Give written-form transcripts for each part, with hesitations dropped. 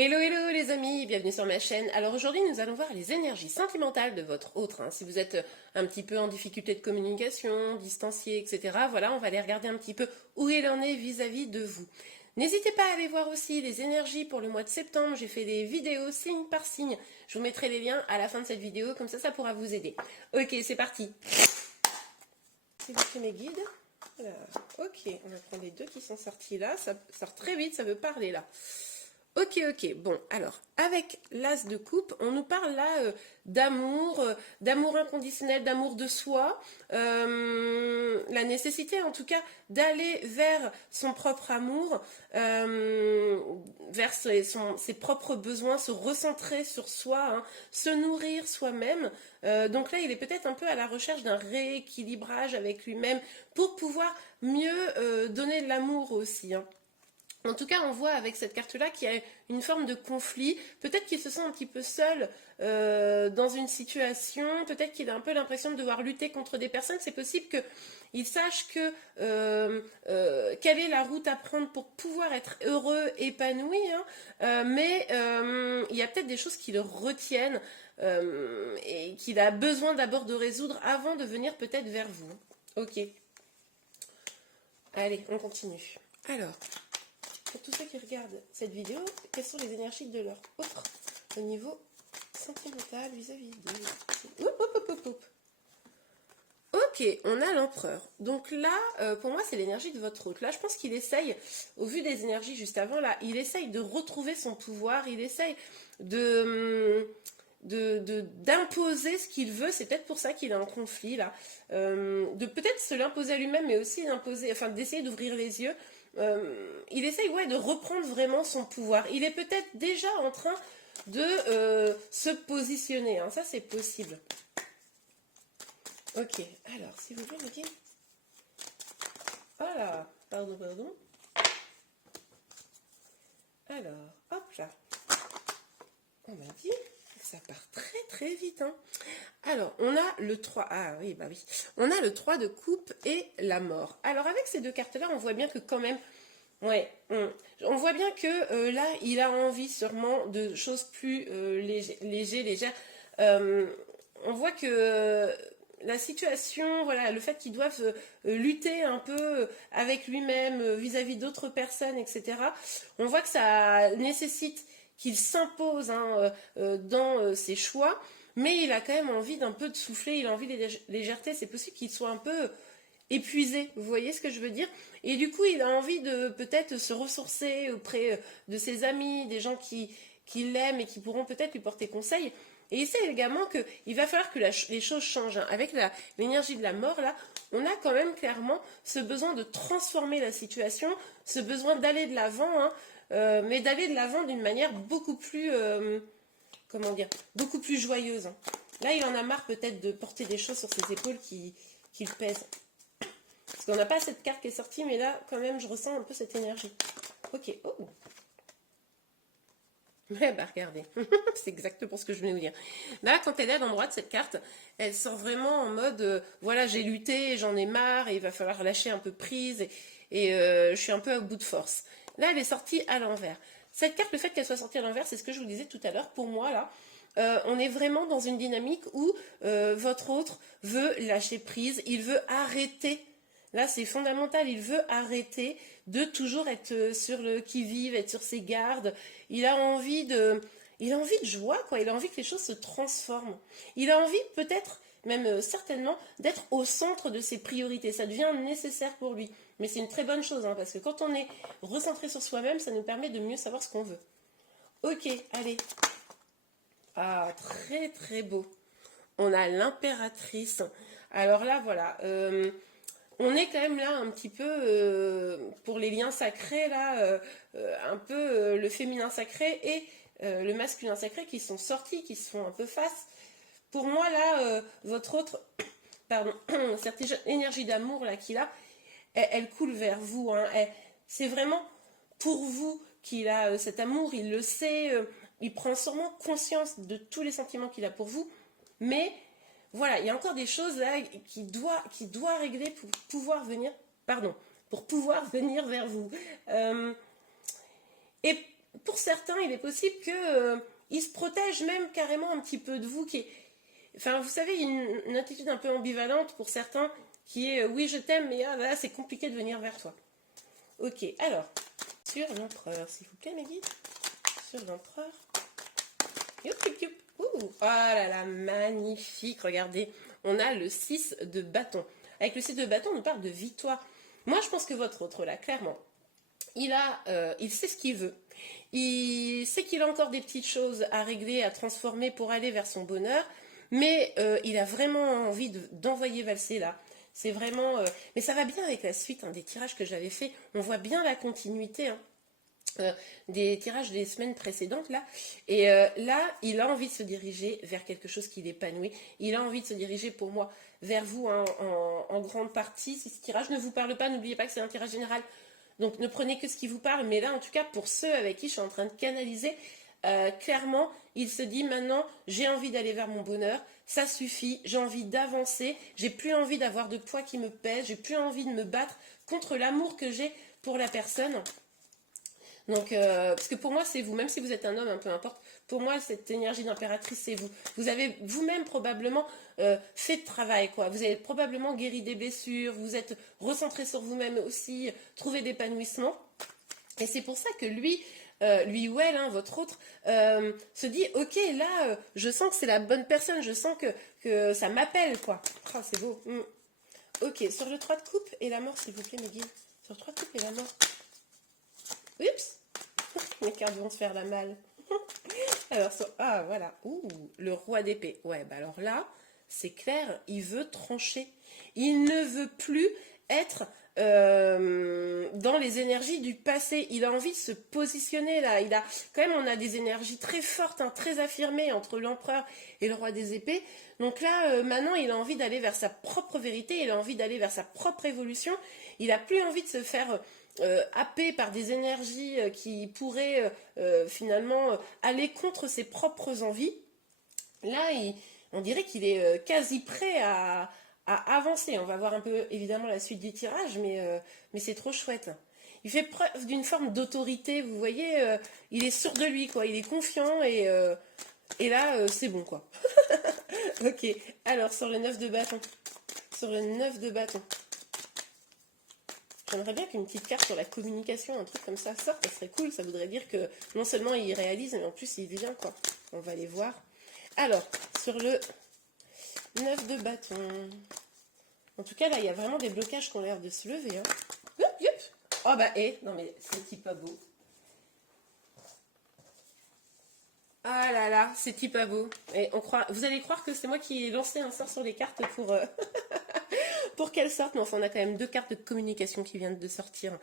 Hello, hello les amis, bienvenue sur ma chaîne. Alors aujourd'hui nous allons voir les énergies sentimentales de votre autre. Si vous êtes un petit peu en difficulté de communication, distancié, etc. Voilà, on va aller regarder un petit peu où il en est vis-à-vis de vous. N'hésitez pas à aller voir aussi les énergies pour le mois de septembre. J'ai fait des vidéos signe par signe. Je vous mettrai les liens à la fin de cette vidéo, comme ça pourra vous aider. Ok, c'est parti. C'est vous mes guides. Voilà. Ok, on va prendre les deux qui sont sortis là. Ça sort très vite, ça veut parler là. Ok, bon, alors, avec l'as de coupe, on nous parle là d'amour, d'amour inconditionnel, d'amour de soi, la nécessité en tout cas d'aller vers son propre amour, vers ses propres besoins, se recentrer sur soi, se nourrir soi-même. Donc là, il est peut-être un peu à la recherche d'un rééquilibrage avec lui-même pour pouvoir mieux donner de l'amour aussi. En tout cas, on voit avec cette carte-là qu'il y a une forme de conflit. Peut-être qu'il se sent un petit peu seul dans une situation. Peut-être qu'il a un peu l'impression de devoir lutter contre des personnes. C'est possible qu'il sache quelle est la route à prendre pour pouvoir être heureux, épanoui. Mais il y a peut-être des choses qui le retiennent et qu'il a besoin d'abord de résoudre avant de venir peut-être vers vous. Ok. Allez, on continue. Alors... Pour tous ceux qui regardent cette vidéo, quelles sont les énergies de leur autre au niveau sentimental vis-à-vis de... Ok, on a l'empereur. Donc là, pour moi, c'est l'énergie de votre autre. Là, je pense qu'il essaye, au vu des énergies juste avant, là, il essaye de retrouver son pouvoir, il essaye d'imposer ce qu'il veut. C'est peut-être pour ça qu'il est en conflit, là. De peut-être se l'imposer à lui-même, mais aussi d'essayer d'ouvrir les yeux. Il essaye de reprendre vraiment son pouvoir. Il est peut-être déjà en train de se positionner. Ça, c'est possible. Ok, alors, si vous voulez me dire... Voilà, pardon. Alors, hop là. On m'a dit que ça part très très vite. Alors, on a le 3. Ah oui, bah oui. On a le 3 de coupe et la mort. Alors, avec ces deux cartes-là, on voit bien que quand même... Ouais, on voit bien que là, il a envie sûrement de choses plus légères. On voit que la situation, voilà, le fait qu'il doive lutter un peu avec lui-même vis-à-vis d'autres personnes, etc. On voit que ça nécessite qu'il s'impose dans ses choix, mais il a quand même envie d'un peu de souffler, il a envie de légèreté. C'est possible qu'il soit un peu épuisé, vous voyez ce que je veux dire? Et du coup, il a envie de peut-être se ressourcer auprès de ses amis, des gens qui l'aiment et qui pourront peut-être lui porter conseil. Et il sait également qu'il va falloir que les choses changent. Avec l'énergie de la mort, là, on a quand même clairement ce besoin de transformer la situation, ce besoin d'aller de l'avant, mais d'aller de l'avant d'une manière beaucoup plus, beaucoup plus joyeuse. Là, il en a marre peut-être de porter des choses sur ses épaules qui le pèsent. Parce qu'on n'a pas cette carte qui est sortie, mais là, quand même, je ressens un peu cette énergie. Ok, oh. Ouais, bah regardez, c'est exactement ce que je voulais vous dire. Là, quand elle est à l'endroit de cette carte, elle sort vraiment en mode, voilà, j'ai lutté, j'en ai marre, et il va falloir lâcher un peu prise, et je suis un peu à bout de force. Là, elle est sortie à l'envers. Cette carte, le fait qu'elle soit sortie à l'envers, c'est ce que je vous disais tout à l'heure, pour moi, là, on est vraiment dans une dynamique où votre autre veut lâcher prise, il veut arrêter. Là, c'est fondamental, il veut arrêter de toujours être sur le qui-vive, être sur ses gardes. Il a envie de joie, quoi. Il a envie que les choses se transforment. Il a envie, peut-être, même certainement, d'être au centre de ses priorités. Ça devient nécessaire pour lui. Mais c'est une très bonne chose, parce que quand on est recentré sur soi-même, ça nous permet de mieux savoir ce qu'on veut. Ok, allez. Ah, très très beau. On a l'impératrice. Alors là, voilà... on est quand même là un petit peu, pour les liens sacrés, là, un peu le féminin sacré et le masculin sacré qui sont sortis, qui se font un peu face. Pour moi, là, votre autre, pardon, cette énergie d'amour là qu'il a, elle coule vers vous. C'est vraiment pour vous qu'il a cet amour, il le sait, il prend sûrement conscience de tous les sentiments qu'il a pour vous, mais... Voilà, il y a encore des choses là qui doit régler pour pouvoir venir, pour pouvoir venir vers vous. Et pour certains, il est possible qu'ils se protègent même carrément un petit peu de vous. Enfin, vous savez, une attitude un peu ambivalente pour certains qui est oui, je t'aime, mais là, c'est compliqué de venir vers toi. Ok, alors, sur l'empereur, s'il vous plaît, Maggie. Sur l'empereur. Youp, youp, youp. Ouh, ah là là, magnifique. Regardez, on a le 6 de bâton. Avec le 6 de bâton, on nous parle de victoire. Moi, je pense que votre autre, là, clairement, il sait ce qu'il veut. Il sait qu'il a encore des petites choses à régler, à transformer pour aller vers son bonheur. Mais il a vraiment envie d'envoyer valser là. C'est vraiment... mais ça va bien avec la suite des tirages que j'avais fait. On voit bien la continuité des tirages des semaines précédentes là. Et là, il a envie de se diriger vers quelque chose qui l'épanouit. Il a envie de se diriger pour moi vers vous en grande partie. Si ce tirage ne vous parle pas, n'oubliez pas que c'est un tirage général. Donc ne prenez que ce qui vous parle. Mais là, en tout cas, pour ceux avec qui je suis en train de canaliser, clairement, il se dit maintenant, j'ai envie d'aller vers mon bonheur. Ça suffit, j'ai envie d'avancer. J'ai plus envie d'avoir de poids qui me pèse. J'ai plus envie de me battre contre l'amour que j'ai pour la personne. Donc, parce que pour moi, c'est vous, même si vous êtes un homme, peu importe, pour moi, cette énergie d'impératrice, c'est vous. Vous avez vous-même probablement fait de travail, quoi. Vous avez probablement guéri des blessures, vous êtes recentré sur vous-même aussi, trouvé d'épanouissement. Et c'est pour ça que lui ou elle, votre autre, se dit, ok, là, je sens que c'est la bonne personne, je sens que ça m'appelle, quoi. Oh, c'est beau. Ok, sur le 3 de coupe et la mort, s'il vous plaît, Meggy. Sur le 3 de coupe et la mort. Oups. Mes cartes vont se faire la malle. Alors, ah, voilà. Ouh, le roi d'épée. Ouais, bah alors là, c'est clair, il veut trancher. Il ne veut plus être dans les énergies du passé. Il a envie de se positionner là. Quand même, on a des énergies très fortes, très affirmées entre l'empereur et le roi des épées. Donc là, maintenant, il a envie d'aller vers sa propre vérité. Il a envie d'aller vers sa propre évolution. Il n'a plus envie de se faire happé par des énergies qui pourraient finalement aller contre ses propres envies. Là, on dirait qu'il est quasi prêt à avancer. On va voir un peu évidemment la suite du tirage, mais c'est trop chouette. Il fait preuve d'une forme d'autorité, vous voyez, il est sûr de lui, quoi. Il est confiant et là, c'est bon, quoi. Ok, alors sur le 9 de bâton. Sur le 9 de bâton. J'aimerais bien qu'une petite carte sur la communication, un truc comme ça sorte, ça serait cool. Ça voudrait dire que non seulement il réalise, mais en plus il vient, quoi. On va aller voir. Alors, sur le 9 de bâton. En tout cas, là, il y a vraiment des blocages qui ont l'air de se lever. Oh bah, non mais c'est pas beau. Ah là là, c'est pas beau. Et vous allez croire que c'est moi qui ai lancé un sort sur les cartes pour... pour qu'elles sortent, mais enfin on a quand même 2 cartes de communication qui viennent de sortir.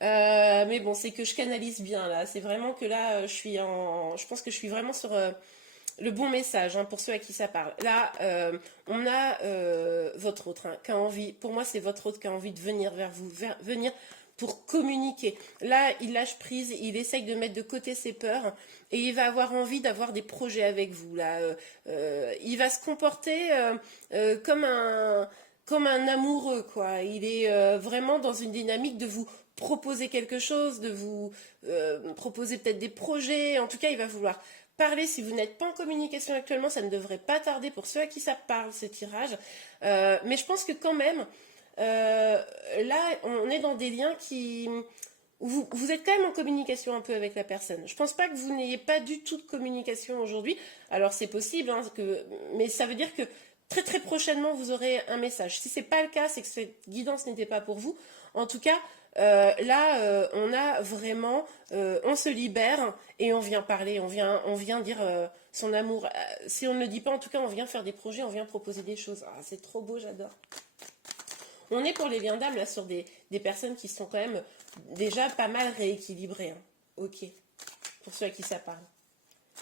Mais bon, c'est que je canalise bien là. C'est vraiment que là, je pense que je suis vraiment sur le bon message pour ceux à qui ça parle. Là, on a votre autre qui a envie. Pour moi, c'est votre autre qui a envie de venir vers vous, venir pour communiquer. Là, il lâche prise, il essaye de mettre de côté ses peurs et il va avoir envie d'avoir des projets avec vous. Là, il va se comporter comme un amoureux, quoi. Il est vraiment dans une dynamique de vous proposer quelque chose, de vous proposer peut-être des projets. En tout cas, il va vouloir parler. Si vous n'êtes pas en communication actuellement, ça ne devrait pas tarder pour ceux à qui ça parle, ce tirage. Mais je pense que quand même, là, on est dans des liens qui... Vous êtes quand même en communication un peu avec la personne. Je pense pas que vous n'ayez pas du tout de communication aujourd'hui. Alors c'est possible, mais ça veut dire que très très prochainement vous aurez un message. Si c'est pas le cas, c'est que cette guidance n'était pas pour vous. En tout cas, là, on a vraiment, on se libère et on vient parler, on vient dire son amour. Si on ne le dit pas, en tout cas, on vient faire des projets, on vient proposer des choses. Ah, c'est trop beau, j'adore. On est pour les liens d'âme là sur des personnes qui sont quand même déjà pas mal rééquilibrées. Ok, pour ceux à qui ça parle.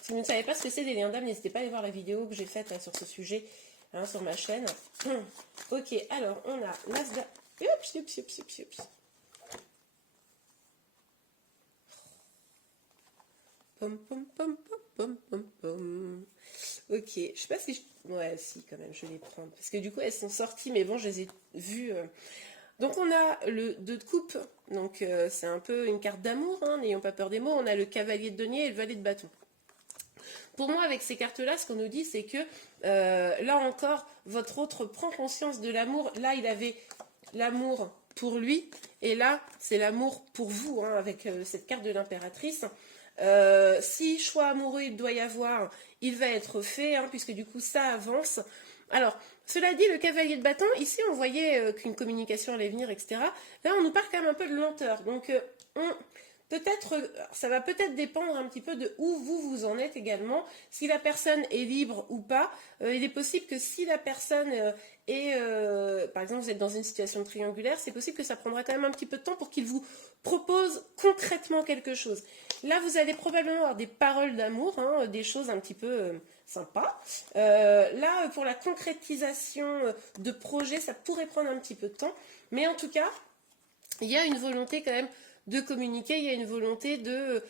Si vous ne savez pas ce que c'est des liens d'âme, n'hésitez pas à aller voir la vidéo que j'ai faite sur ce sujet sur ma chaîne. Ok, alors on a l'as d'âme. Oups. Pom, pom, pom, pom, pom, pom. Ok, je sais pas si... Ouais, si, quand même, je vais les prendre. Parce que du coup, elles sont sorties, mais bon, je les ai vues Donc on a le 2 de coupe, donc c'est un peu une carte d'amour, hein, n'ayons pas peur des mots. On a le cavalier de denier et le valet de bâton. Pour moi, avec ces cartes-là, ce qu'on nous dit, c'est que là encore, votre autre prend conscience de l'amour. Là, il avait l'amour pour lui, et là, c'est l'amour pour vous, hein, avec cette carte de l'impératrice. Si choix amoureux il doit y avoir, il va être fait, hein, puisque du coup, ça avance. Alors, cela dit, le cavalier de bâton, ici, on voyait qu'une communication allait venir, etc. Là, on nous parle quand même un peu de lenteur. Donc, peut-être, ça va peut-être dépendre un petit peu de où vous en êtes également. Si la personne est libre ou pas, il est possible que si la personne est, par exemple, vous êtes dans une situation triangulaire, c'est possible que ça prendra quand même un petit peu de temps pour qu'il vous propose concrètement quelque chose. Là, vous allez probablement avoir des paroles d'amour, hein, des choses un petit peu sympas. Là, pour la concrétisation de projets, ça pourrait prendre un petit peu de temps. Mais en tout cas, il y a une volonté quand même de communiquer, il y a une volonté de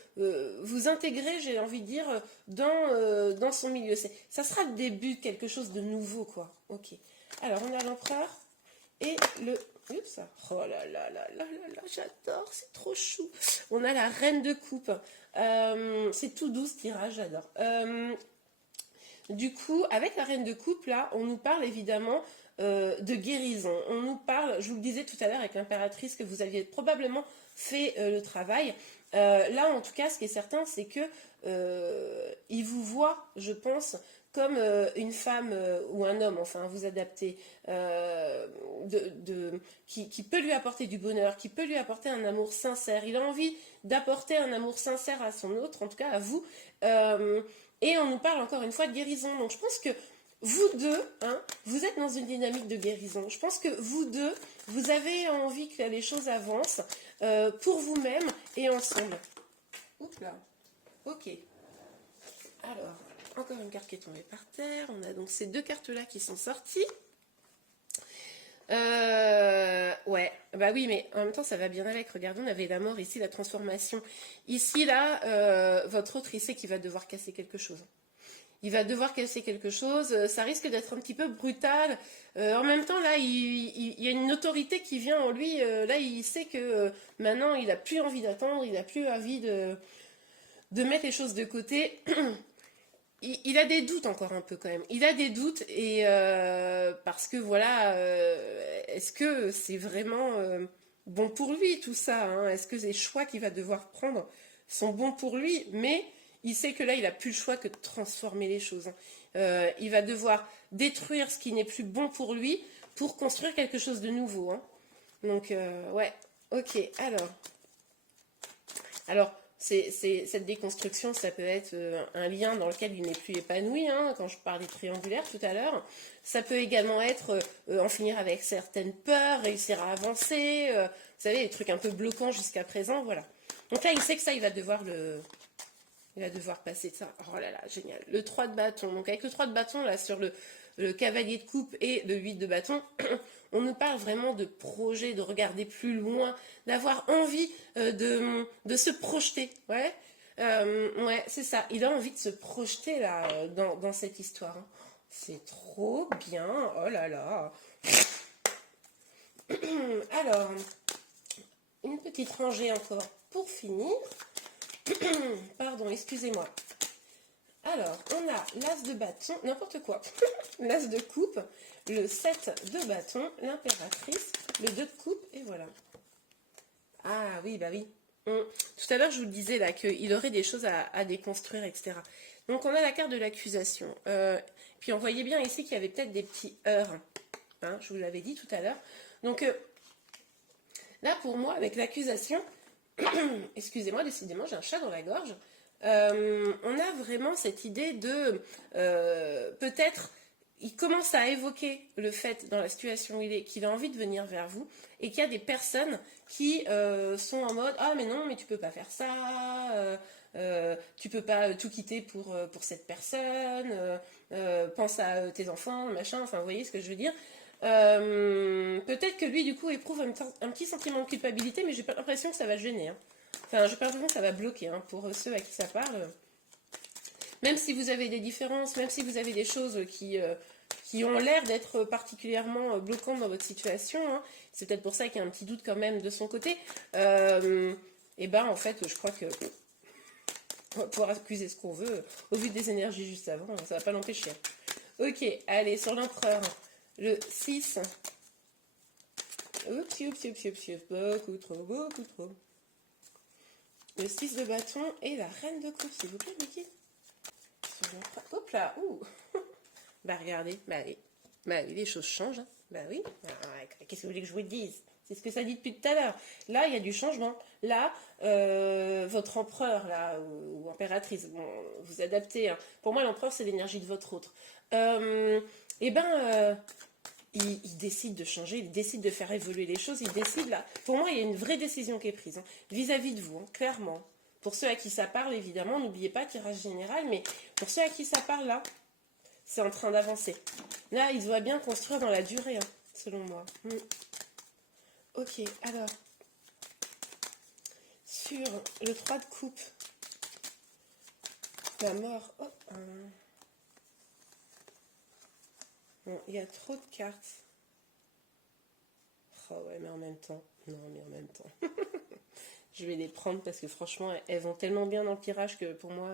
vous intégrer, j'ai envie de dire, dans son milieu. Ça sera le début de quelque chose de nouveau, quoi. Ok. Alors, on a l'empereur et le... Oups, oh là là là là là là, j'adore, c'est trop chou. On a la reine de coupe. C'est tout doux ce tirage, j'adore. Du coup, avec la reine de coupe, là, on nous parle évidemment de guérison. On nous parle, je vous le disais tout à l'heure avec l'impératrice, que vous aviez probablement fait le travail. Là, en tout cas, ce qui est certain, c'est que il vous voit, je pense, comme une femme ou un homme, enfin, vous adaptez, qui peut lui apporter du bonheur, qui peut lui apporter un amour sincère. Il a envie d'apporter un amour sincère à son autre, en tout cas à vous. Et on nous parle encore une fois de guérison. Donc je pense que vous deux, hein, vous êtes dans une dynamique de guérison. Je pense que vous deux, vous avez envie que les choses avancent pour vous-même et ensemble. Oups là. Ok. Alors, encore une carte qui est tombée par terre. On a donc ces deux cartes-là qui sont sorties. Ouais, bah oui, mais en même temps, ça va bien avec. Regardez, on avait la mort ici, la transformation. Ici, là, votre autre, il sait qu'il va devoir casser quelque chose. Il va devoir casser quelque chose, ça risque d'être un petit peu brutal. En même temps, là, il y a une autorité qui vient en lui. Là, il sait que maintenant, il n'a plus envie d'attendre, il n'a plus envie de mettre les choses de côté. Il a des doutes encore un peu quand même. Il a des doutes et parce que voilà, est-ce que c'est vraiment bon pour lui tout ça, hein? Est-ce que les choix qu'il va devoir prendre sont bons pour lui? Mais il sait que là, il n'a plus le choix que de transformer les choses, hein. Il va devoir détruire ce qui n'est plus bon pour lui pour construire quelque chose de nouveau, hein. Donc, ouais, ok, alors cette déconstruction, ça peut être un lien dans lequel il n'est plus épanoui, hein, quand je parlais triangulaire tout à l'heure. Ça peut également être en finir avec certaines peurs, réussir à avancer, vous savez, les trucs un peu bloquants jusqu'à présent, voilà. Donc là, il sait que ça, il va devoir passer de ça. Oh là là, génial. Le 3 de bâton. Donc avec le 3 de bâton, là, sur le cavalier de coupe et le 8 de bâton, on nous parle vraiment de projet, de regarder plus loin, d'avoir envie de se projeter. Ouais, ouais, c'est ça. Il a envie de se projeter là dans cette histoire, hein. C'est trop bien. Oh là là. Alors, une petite rangée encore pour finir. Pardon, excusez-moi. Alors, on a l'as de bâton, n'importe quoi. L'as de coupe, le 7 de bâton, l'impératrice, le 2 de coupe, et voilà. Ah oui, bah oui. Tout à l'heure, je vous le disais là, qu'il aurait des choses à déconstruire, etc. Donc, on a la carte de l'accusation. Puis, on voyait bien ici qu'il y avait peut-être des petits heurts. Hein, je vous l'avais dit tout à l'heure. Donc, là, pour moi, avec l'accusation... Excusez-moi, décidément, j'ai un chat dans la gorge. On a vraiment cette idée de peut-être il commence à évoquer le fait dans la situation où il est qu'il a envie de venir vers vous et qu'il y a des personnes qui sont en mode ah mais non mais tu peux pas faire ça, tu peux pas tout quitter pour cette personne, pense à tes enfants machin, enfin vous voyez ce que je veux dire. Peut-être que lui du coup éprouve un petit sentiment de culpabilité, mais j'ai pas l'impression que ça va le gêner, hein. Enfin j'ai pas l'impression que ça va bloquer, hein, pour ceux à qui ça parle. Même si vous avez des différences, même si vous avez des choses qui ont l'air d'être particulièrement bloquantes dans votre situation, hein, c'est peut-être pour ça qu'il y a un petit doute quand même de son côté, et ben en fait, je crois que on va pouvoir accuser ce qu'on veut. Au vu des énergies juste avant, ça va pas l'empêcher. Ok, allez, sur l'empereur, le 6. Oups, oups, oups, oups, oups, beaucoup trop, beaucoup trop. Le 6 de bâton et la reine de coupe, s'il vous plaît, Mickey. Hop là, ouh. Bah regardez, bah oui, les choses changent. Hein. Bah oui, qu'est-ce que vous voulez que je vous dise? C'est ce que ça dit depuis tout à l'heure. Là, il y a du changement. Là, votre empereur, là, ou impératrice, bon, vous adaptez. Hein. Pour moi, l'empereur, c'est l'énergie de votre autre. Il décide de changer, il décide de faire évoluer les choses, il décide là. Pour moi, il y a une vraie décision qui est prise, hein, vis-à-vis de vous, hein, clairement. Pour ceux à qui ça parle, évidemment, n'oubliez pas, tirage général, mais pour ceux à qui ça parle là, c'est en train d'avancer. Là, il doit bien construire dans la durée, hein, selon moi. Ok, alors, sur le 3 de coupe, la mort, bon, il y a trop de cartes. Oh ouais, mais en même temps, non, mais en même temps. Je vais les prendre parce que franchement, elles vont tellement bien dans le tirage que pour moi,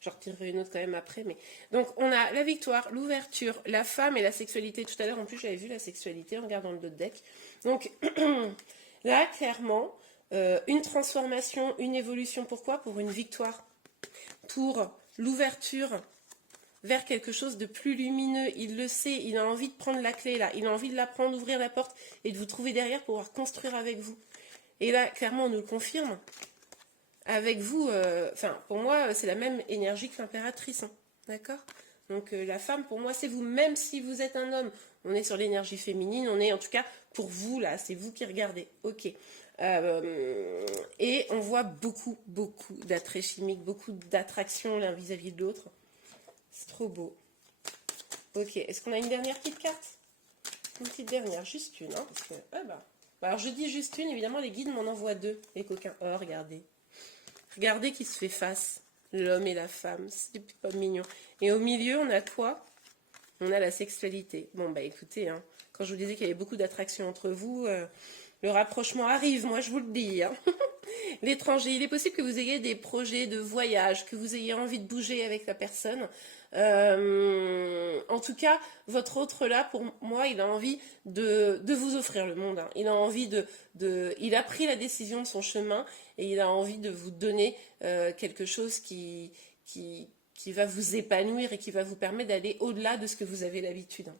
j'en retirerai une autre quand même après. Mais donc, on a la victoire, l'ouverture, la femme et la sexualité. Tout à l'heure, en plus, j'avais vu la sexualité en regardant le dos de deck. Donc, là, clairement, une transformation, une évolution. Pourquoi? Pour une victoire. Pour l'ouverture vers quelque chose de plus lumineux. Il le sait, il a envie de prendre la clé là. Il a envie de la prendre, d'ouvrir la porte et de vous trouver derrière pour pouvoir construire avec vous. Et là, clairement, on nous le confirme. Avec vous, pour moi, c'est la même énergie que l'impératrice. Hein, d'accord? Donc, la femme, pour moi, c'est vous. Même si vous êtes un homme, on est sur l'énergie féminine. On est, en tout cas, pour vous, là, c'est vous qui regardez. Ok. Et on voit beaucoup, beaucoup d'attrait chimique, beaucoup d'attraction l'un vis-à-vis de l'autre. C'est trop beau. Ok. Est-ce qu'on a une dernière petite carte? Une petite dernière, juste une. Hein, parce que, alors, je dis juste une, évidemment, les guides m'en envoient deux, les coquins. Oh, regardez. Regardez qui se fait face. L'homme et la femme. C'est pas mignon. Et au milieu, on a quoi? On a la sexualité. Bon, bah écoutez, hein, quand je vous disais qu'il y avait beaucoup d'attraction entre vous, le rapprochement arrive, moi je vous le dis. Hein. L'étranger, il est possible que vous ayez des projets de voyage, que vous ayez envie de bouger avec la personne. En tout cas, votre autre là, pour moi, il a envie de vous offrir le monde. Hein. Il a envie il a pris la décision de son chemin et il a envie de vous donner quelque chose qui va vous épanouir et qui va vous permettre d'aller au-delà de ce que vous avez l'habitude. Hein.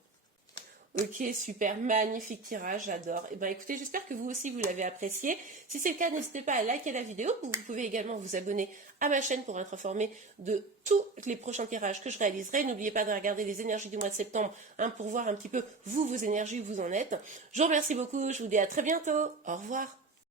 Ok, super, magnifique tirage, j'adore. Et ben écoutez, j'espère que vous aussi vous l'avez apprécié. Si c'est le cas, n'hésitez pas à liker la vidéo. Vous pouvez également vous abonner à ma chaîne pour être informé de tous les prochains tirages que je réaliserai. N'oubliez pas de regarder les énergies du mois de septembre pour voir un petit peu vos énergies, où vous en êtes. Je vous remercie beaucoup, je vous dis à très bientôt. Au revoir.